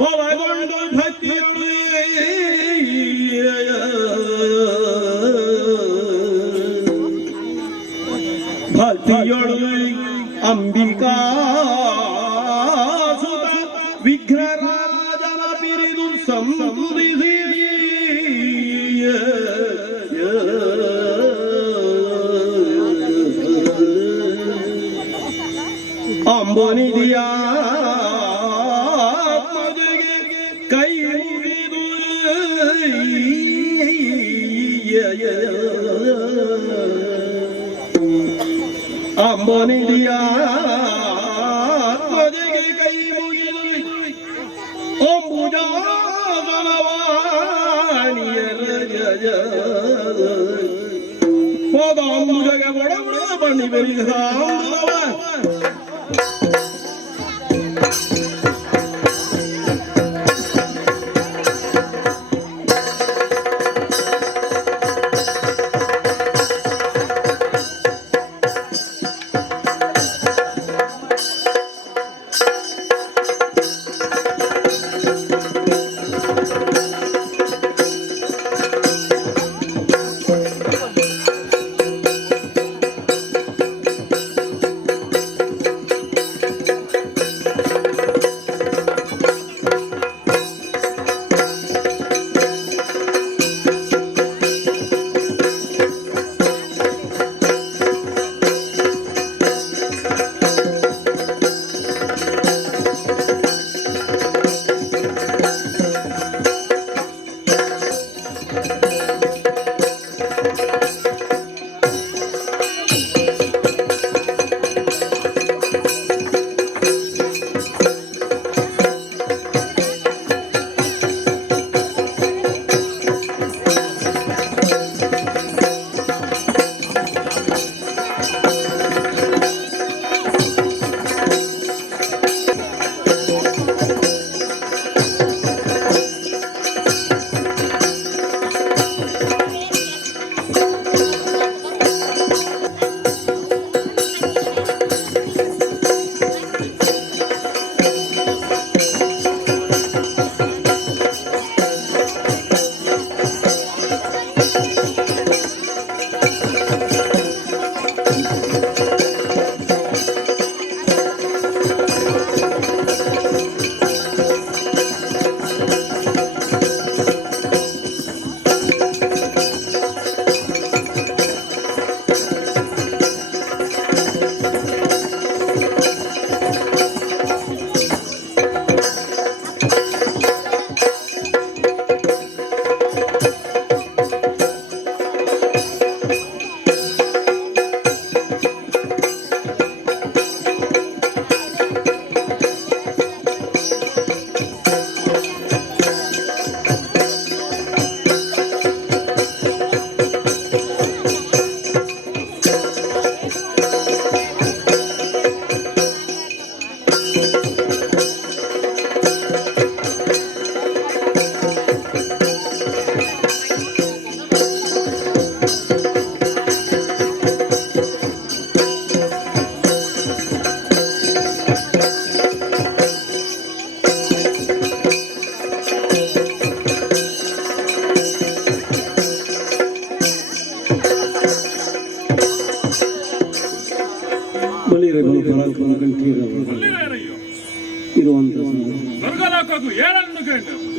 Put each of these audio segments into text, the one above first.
ಭವಗೊಂಡು ಭಕ್ತಿಯಳು ಭಕ್ತಿಯಳು ಅಂಬಿಕಾ ಸುತ ವಿಘ್ನರಾಜನ ಪಿರಿದು ಸಂಸ್ಕೃತಿ ಅಂಬನಿದಿಯ ಕೈ ಮುಗಿದು ಅಂಬನಿದಿಯ ಕೈ ಮುಗಿದು ಅಂಬುಜಾನಿಯರ ಹೋದ ಅಂಬುಜಗೆ ಬಡ ಬಣ್ಣಿ ಬೆರಿದ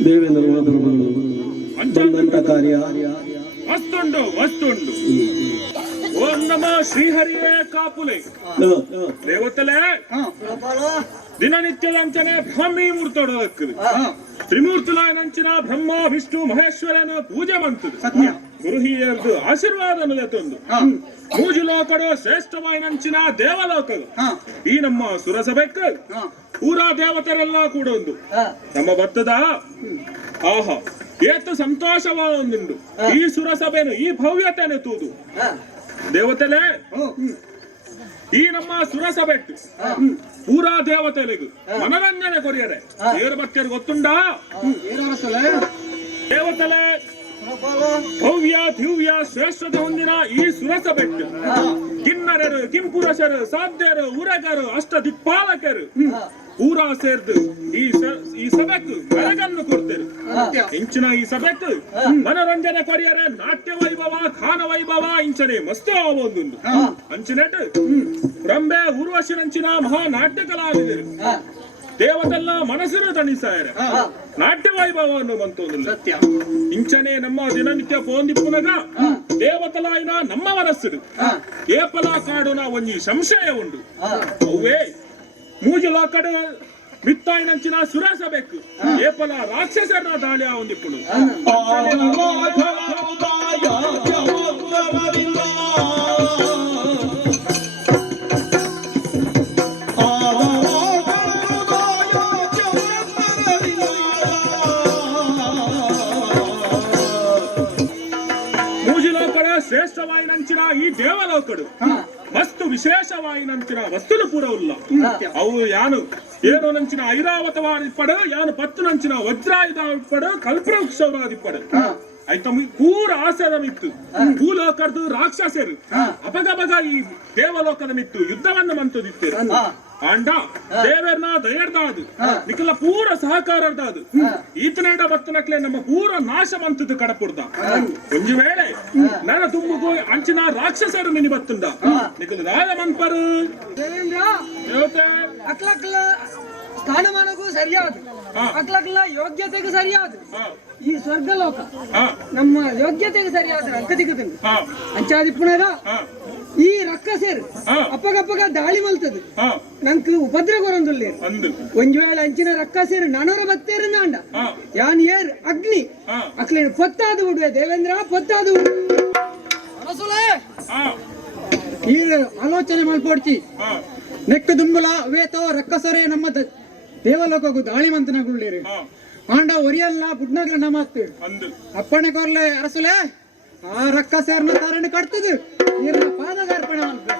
ದೇವೇಂದ್ರ ಮಹಾಪ್ರಭುಗಳು ಬಂದಂತ ಕಾರ್ಯ ವಸ್ತುಂಡು ವಸ್ತುಂಡು ಓಂ ನಮ ಶ್ರೀಹರಿಯೇ ಕಾಪುಲೆ ದೇವತಲೆ ದಿನನಿತ್ಯದಂಚನೆ ಬ್ರಹ್ಮಿ ಮೂರ್ತೋಡದಕ್ಕದು ತ್ರಿಮೂರ್ತುಲಾಯನಂಚಿನ ಬ್ರಹ್ಮ ವಿಷ್ಣು ಮಹೇಶ್ವರನ ಪೂಜೆ ಮಂತದು ಗುರು ಹಿರಿಯರದು ಆಶೀರ್ವಾದ ತಂದು ಮೂಜು ಲೋಕಡು ಶ್ರೇಷ್ಠವಾಯಿನಂಚಿನ ದೇವಲೋಕದು ಈ ನಮ್ಮ ಸುರಸಭೆಕ್ಕ ಪೂರಾ ದೇವತರೆಲ್ಲ ಕೂಡ ಒಂದು ನಮ್ಮ ಭತ್ತದ ಆಹಾ ಏತು ಸಂತೋಷವಾದೊಂದುಂಡು ಈ ಸುರಸಭೆನು ಈ ಭವ್ಯತೆನೆ ತೂದು ದೇವತೆಲೆ ಈ ನಮ್ಮ ಸುರಸಭೆಟ್ಟು ಪೂರಾ ದೇವತೆಲೆಗು ಮನರಂಜನೆ ಕೊರಿಯರೆ ಏರು ಭಕ್ತರು ಗೊತ್ತುಂಡಾ ದೇವತೆಲೆ ಭವ್ಯ ದಿವ್ಯ ಶ್ರೇಷ್ಠತೆ ಹೊಂದಿನ ಈ ಸುರಸಭೆಟ್ಟು ಕಿನ್ನರರು ಕಿಂಪುರುಷರು ಸಾಧ್ಯರು ಉರಗರು ಅಷ್ಟ ದಿಕ್ಪಾಲಕರು ಪೂರಾ ಸೇರ್ದು ಈ ಸಭೆக்கு ಬಹುಮಾನವನ್ನು ಕೊಡ್ತೇವೆ ಇಂಚಿನ ಈ ಸಭೆಕ್ ಮನೋರಂಜನೆ ಕೊರಿಯರೆ ನಾಟ್ಯ ವೈಭವ ಖಾನ ವೈಭವ ಇಂಚನೆ ಮಸ್ತ್ ಒಂದು ಅಂಚಿನೆಟ್ ರಂಬೆ ಊರ್ವಶಿನಂಚಿನ ಮಹಾ ನಾಟ್ಯ ಕಲಾವಿದರು ದೇವತೆಲ್ಲ ಮನಸ್ಸಿನ ತಣಿಸಾಯರ ನಾಟ್ಯ ವೈಭವವನ್ನು ಬಂತೋದಿಲ್ಲ ಸತ್ಯ ಇಂಚನೆ ನಮ್ಮ ದಿನನಿತ್ಯ ಪೋಂದಿಪ್ಪುನಗ ದೇವತಲಾಯಿನ ನಮ್ಮ ಮನಸ್ಸು ಏಪಲ ಕಾಡುನ ಒಂಜಿ ಸಂಶಯ ಉಂಡು ಅವೇ ಮೂಜಲ ಕಡೆ ಮಿತ್ತಾಯಿನಂಚಿನ ಸುರಸಬೇಕು ಏಪಲ ರಾಕ್ಷಸರ ದಾಳಿಯ ಒಂದಿಪ್ಪುಡು ಶ್ರೇಷ್ಠವಾಯಿನಂಚಿನ ಈ ದೇವಲೋಕಡು ಮಸ್ತು ವಿಶೇಷವಾಯಿನಂಚಿನ ವಸ್ತುಲು ಪೂರ ಉಲ್ಲ ಅವು ಯಾನು ಏನೋ ನಂಚಿನ ಐರಾವತವಾದಿಪ್ಪಡು ಯಾನು ಪತ್ತು ನಂಚಿನ ವಜ್ರಾಯುಧಾದಿಪ್ಪಡು ಕಲ್ಪವೃಕ್ಷವಾದಿಪ್ಪಡು ಆಯ್ತ ಪೂರ ಆಸೆದ ಮಿತ್ತು ಭೂಲೋಕದ್ದು ರಾಕ್ಷಸರು ಅಪಗಬಗ ಈ ದೇವಲೋಕದ ಮಿತ್ತು ಯುದ್ಧವನ್ನು ಮಂತದಿತ್ತೇರು ಆಂಡ ದೇವರ್ನ ದಯರ್ದಾದು ನಿಖಲ ಪೂರ ಸಹಕಾರದಾದು ಈತನೇಡ ಬತ್ತನಕ್ಲೆ ನಮ್ಮ ಪೂರ ನಾಶ ಮಂತದ ಕಡಪುಡ್ದ ಒಂಜು ವೇಳೆ ನನ್ನ ತುಂಬುಗು ಅಂಚಿನ ರಾಕ್ಷಸರು ಮಿನಿ ಬತ್ತುಂಡ ನಿಖಲ ರಾಜ ಮನ್ಪರು ದೇವತೆ ಅಕ್ಲಕ್ಲ ಸ್ಥಾನಮಾನಕ್ಕೂ ಸರಿಯಾದ ಅಕ್ಲಕ್ಲ ಯೋಗ್ಯತೆಗೂ ಸರಿಯಾದ ಈ ಸ್ವರ್ಗಲೋಕ ನಮ್ಮ ಯೋಗ್ಯತೆಗೆ ಸರಿಯಾದ ಅಂಕ ದಿಗದಂಗ ಅಂಚಾದಿ ಪುನರ ಈ ರಕ್ಕಸೇರು ಅಪ್ಪಗಪ್ಪಗ ದಾಳಿ ಮಲ್ತದು ನಂಕ್ ಉಪದ್ರ ಕೊರಂದುಲ್ಲೇರು ಒಂಜು ವೇಳೆ ಅಂಚಿನ ರಕ್ಕಸೇರು ನಾನೂರ ಬತ್ತೇರು ನಾಂಡ ಯಾನ್ ಏರ್ ಅಗ್ನಿ ಅಕ್ಲೇನು ಪೊತ್ತಾದು ಉಡುವೆ ದೇವೇಂದ್ರ ಪೊತ್ತಾದು ಈ ಆಲೋಚನೆ ಮಲ್ಪೋಡ್ಚಿ ನೆಕ್ಕ ದುಂಬುಲ ವೇತೋ ರಕ್ಕಸರೇ ನಮ್ಮ ದೇವಲೋಕಗೂ ದಾಳಿ ಮಂತನಗುಳ್ಳೇರು ಆಂಡ ಒರಿಯಲ್ಲ ಬುಡ್ನಗ್ಲ ನಮತ್ತೆ ಅಪ್ಪಣೆ ಕೊರ್ಲೆ ಅರಸುಲೆ ಆ ರಕ್ಕಸೇರ್ನ ತಾರಣ ಕಟ್ತದು ನೀರ್ನ ಪಾದಗ ಅರ್ಪಣೆ ಮಲ್ಪೆ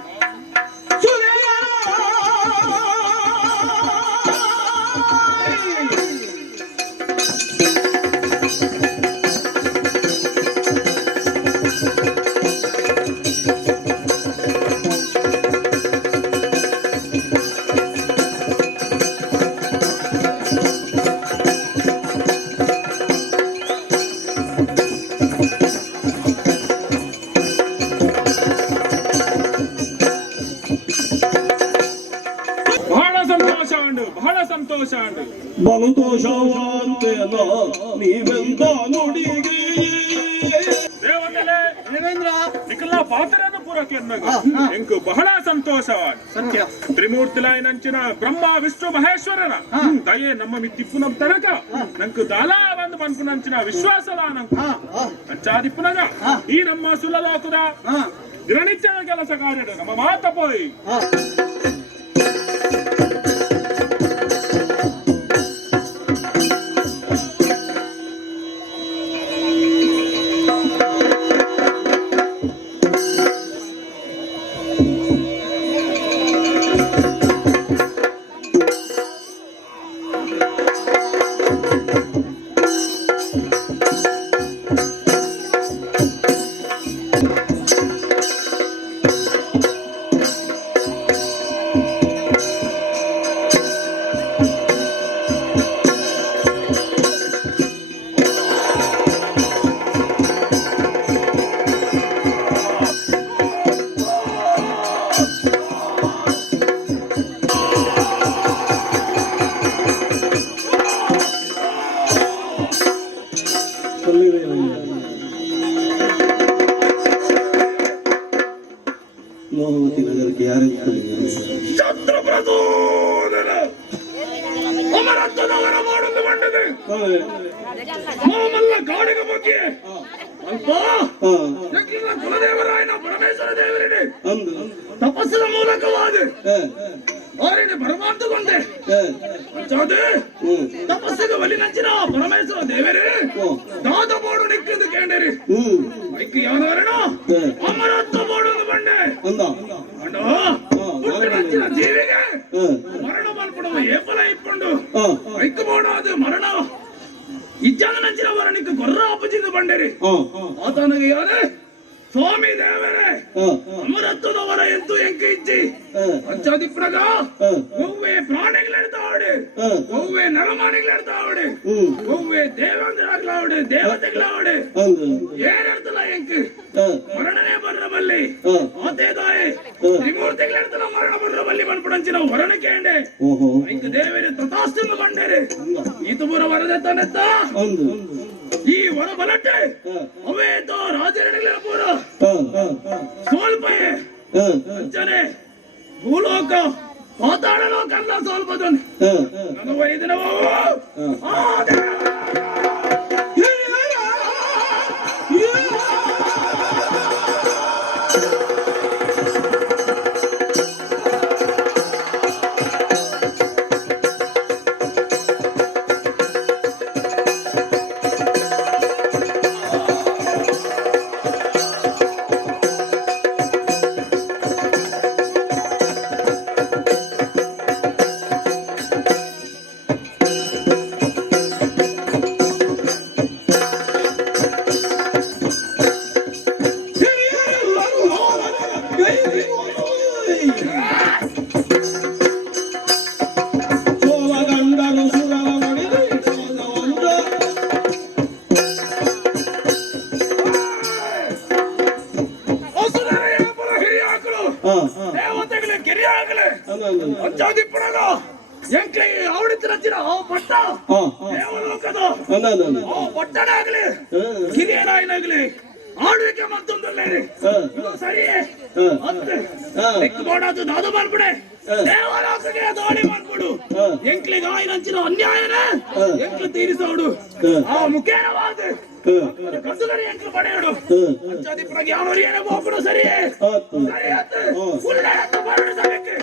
ಬಹಳ ಸಂತೋಷ ಅಂಡು ಬಲುತೋಷವಂತೆಯಲ್ಲ ನೀವೆಂತ ನುಡಿಗೆ ದೇವತೆಲೆ ದೇವೇಂದ್ರ ನಿಖಲ ಪಾತ್ರನ ಪೂರಕ್ಕೆ ಎಂಕು ಬಹಳ ಸಂತೋಷವಾದ ಸತ್ಯ ತ್ರಿಮೂರ್ತಿಲಾಯನಂಚಿನ ಬ್ರಹ್ಮ ವಿಷ್ಣು ಮಹೇಶ್ವರನ ದಯೆ ನಮ್ಮ ಮಿತ್ತಿಪ್ಪುನ ತನಕ ನಂಕು ದಾಲ ಬಂದು ಪನ್ಪುನಂಚಿನ ವಿಶ್ವಾಸಲ ನಂಕು ಅಂಚಾದಿಪ್ಪುನಗ ಈ ನಮ್ಮ ಸುಲಲೋಕದ ದಿನನಿತ್ಯದ ಕೆಲಸ ಕಾರ್ಯದ ನಮ್ಮ ಮಾತ ಪೋಯಿ ಲೋಹವತಿ ನಗರಕ್ಕೆ ಯಾರು ಶತ್ರು ಪ್ರಚೋದನ ಅಮರತ್ವದವರ ಮಾಡೋದು ಬಂಡದೆ ಮಾಮಲ್ಲ ಕಾಡಿಗೆ ಬಗ್ಗೆ ಅಲ್ಪ ಕುಲದೇವರಾಯನ ಪರಮೇಶ್ವರ ದೇವರಿಡೆ ತಪಸ್ಸಿನ ಮೂಲಕವಾದ ಅವರಿನ ಪರಮಾರ್ಥಗೊಂಡೆ ತಪಸ್ಸಿಗೆ ಬಲಿನಂಚಿನ ಪರಮೇಶ್ವರ ದೇವರೇ ದಾದ ಬೋಡು ನಿಕ್ಕಿದ್ದು ಕೇಂದ್ರಿ ಐಕ್ಯ ಯಾವರಣ ಅಮರತ್ವ ಬೋಡೊಂದು ಬಂಡೆ ಪುಟ್ಟಿನಂಚಿನ ಜೀವಿಗೆ ಮರಣ ಮಲ್ಪಡುವ ಏಪಲ ಇಪ್ಪುಂಡು ಐಕ್ಯ ಬೋಡಾದ ಮರಣ ಇಜ್ಜಾಗನಂಚಿನ ವರಣಿಕ್ಕೆ ಗೊರ್ರ ಅಪ್ಪಜಿಂದು ಬಂಡೇರಿ ಆತನಿಗೆ ಯಾರೇ ಸ್ವಾಮಿ ದೇವರೇ ಅಮರತ್ವದವರ ಎಂತೂ ಎಂಕೆ ಇಜ್ಜಿ ಪಂಚಾದಿಪ್ರಗ ಹೂವೆ ಪ್ರಾಣಿಗಳೆಡ್ತಾವಡೆ ಒವ್ವೆ ನರಮಾಣಿಗಳಾವಡೆ ಒವ್ವೆ ದೇವೇಂದ್ರಾಗ್ಲಾವಡೆ ದೇವತೆಗಳಾವಡೆ ಏನಿರ್ತಲ್ಲ ಎಂಕ್ ಮರಣನೇ ಬರ್ರ ಬಲ್ಲಿ ಆತೇದಾಯೆ ತ್ರಿಮೂರ್ತಿಗಳಾಡ್ತಲ್ಲ ಮರಣ ಬರ್ರ ಬಲ್ಲಿ ಬಂದ್ಬಿಡಂಚಿನ ವರಣ ಕೇಂಡೆ ಇಂಕ ದೇವರೇ ತಥಾಸ್ತುಂದು ಬಂಡರೆ ಈತು ಬರ ವರದೆ ತಾನೆತ್ತ ಈ ವರ ಬಲಟ್ಟೆ ಅವೇತೋ ರಾಜರಣಿಗಳ ಪೂರ ಸೋಲ್ಪಯೆ ಅಂಚನೆ ಭೂಲೋಕ ಪಾತಾಳ ಲೋಕ ಅಲ್ಲ ಸೋಲ್ಪದನ್ ನನ್ನ ವೈದಿನವೋ ದೇವತೆಗಳೇ ಗಿರಿಯಾಗಲೇ ಅಂಚಾದಿಪ್ಪಣಗ ಎಂಕ್ಲೆ ಅವಡಿತ ರಚಿನ ಆ ಪಟ್ಟ ದೇವಲೋಕದ ಆ ಪಟ್ಟಣ ಆಗಲಿ ಕಿರಿಯರಾಯನಾಗಲಿ ಆಳ್ವಿಕೆ ಮತ್ತೊಂದಲ್ಲೇ ಸರಿಯೇ ಮತ್ತೆ ಎಕ್ಕು ಮಾಡೋದು ದಾದು ಮಾಡ್ಬಿಡೆ ದೇವಲೋಕಕ್ಕೆ ದಾಳಿ ಮಾಡ್ಬಿಡು ಎಂಕ್ಲಿಗೆ ಆಯ್ನಂಚಿನ ಅನ್ಯಾಯನೇ ಎಂಕ್ಲು ತೀರಿಸೋಡು ಆ ಮುಖೇನವಾದ ಕಸುಗರಿ ಎಂಕ್ಲು ಪಡೆಯೋಡು ಅಂಚಾದಿ ಪ್ರಗಿ ಅವನು ಏನೇ ಹೋಗ್ಬಿಡು ಸರಿಯೇ ಸರಿಯಾದ ಉಳ್ಳೆ ಅಂತ ಬರಡಿಸಬೇಕು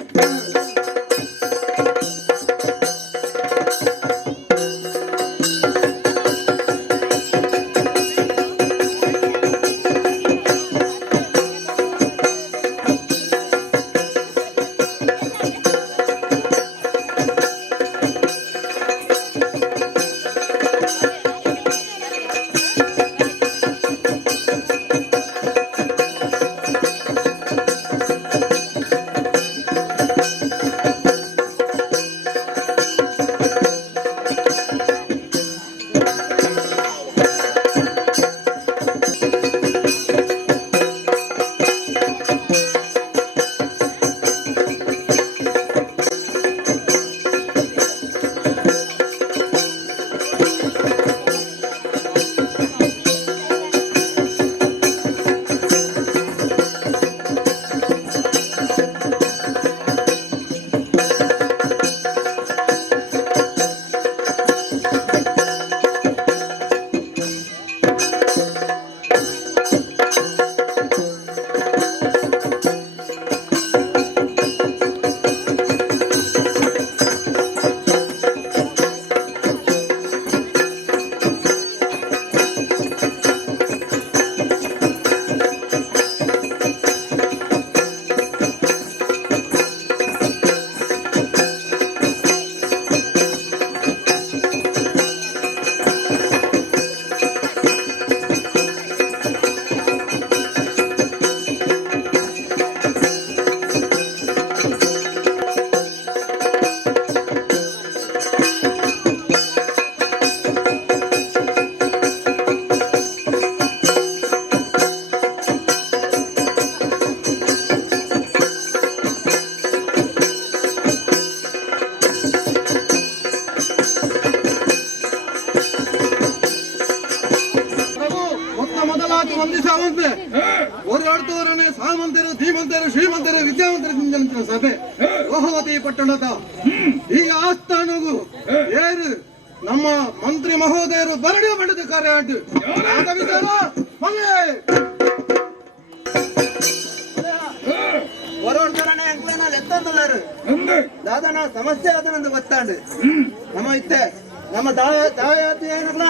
ಓಡಾಡ್ತವರನ್ನೇ ಸಾಮಂತರು ಧೀಮಂತರು ಶ್ರೀಮಂತರು ವಿದ್ಯಾವಂತರು ಸಭೆ ರೋಹವತಿ ಪಟ್ಟಣದ ಈ ಆಸ್ಥಾನವು ಏರು ನಮ್ಮ ಮಂತ್ರಿ ಮಹೋದಯರು ಬರಡಿ ಮಾಡಿದ ಕಾರ್ಯ ಆಟು ಹೊರೋಡ್ತಾರನೆ ಅಂಕ್ಲನ ಎತ್ತಂದಲ್ಲಾರು ದಾದನ ಸಮಸ್ಯೆ ಅದನಂದು ಗೊತ್ತಾಂಡು ನಮ್ಮ ಇತ್ತೆ ನಮ್ಮ ದಾಯಾತಿ ಏನಲ್ಲ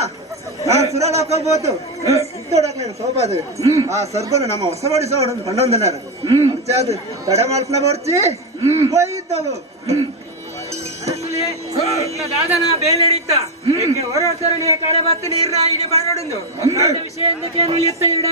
ಸುರಲ್ ಹಾಕೋಬಹುದು ಇದ್ದೋಡಕ್ಲೇನು ಸೋಪಾದು ಆ ಸರ್ಗರು ನಮ್ಮ ಹೊಸಬಡಿಸೋಡನ್ನು ಕಂಡೊಂದನಾರು ಅದು ತಡೆ ಮಾಡ್ಕೊಂಡ ಬರ್ಚಿ ಹೋಯ್ತವು ದಾದನ ಬೇಲೆಡಿತ್ತ ಹೊರೋಡ್ತಾರನೆ ಕಡೆ ಬತ್ತ ನೀರ್ನ ಇದೆ ಬರೋಡು ವಿಷಯ ಎಂದಕ್ಕೆ ಎತ್ತ ಇಡ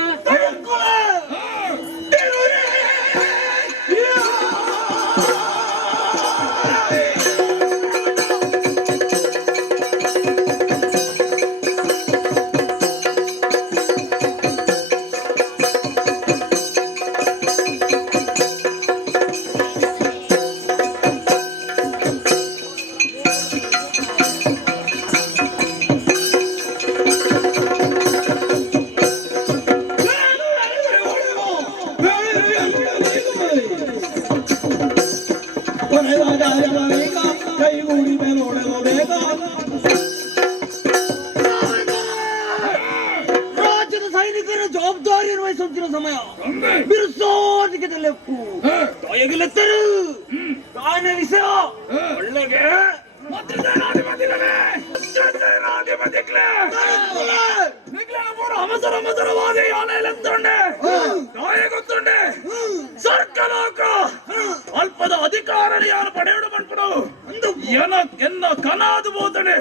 ಲೆಪ್ಪು ಎಗಿಲೆತ್ತರು ಕಾಣ ವಿಷಯ ಒಳ್ಳೆಗೆ ಮತ್ತೆ ಸೇನಾಧಿಪತಿಗಳೇ అవసరవాది ఆలయాలంతుండే నాయకుతుండే స్వర్గలోక అల్పద అధికారాన్ని ఆయన పడేయడం అనుకున్నావు ఎన్న కనాదు పోతాడే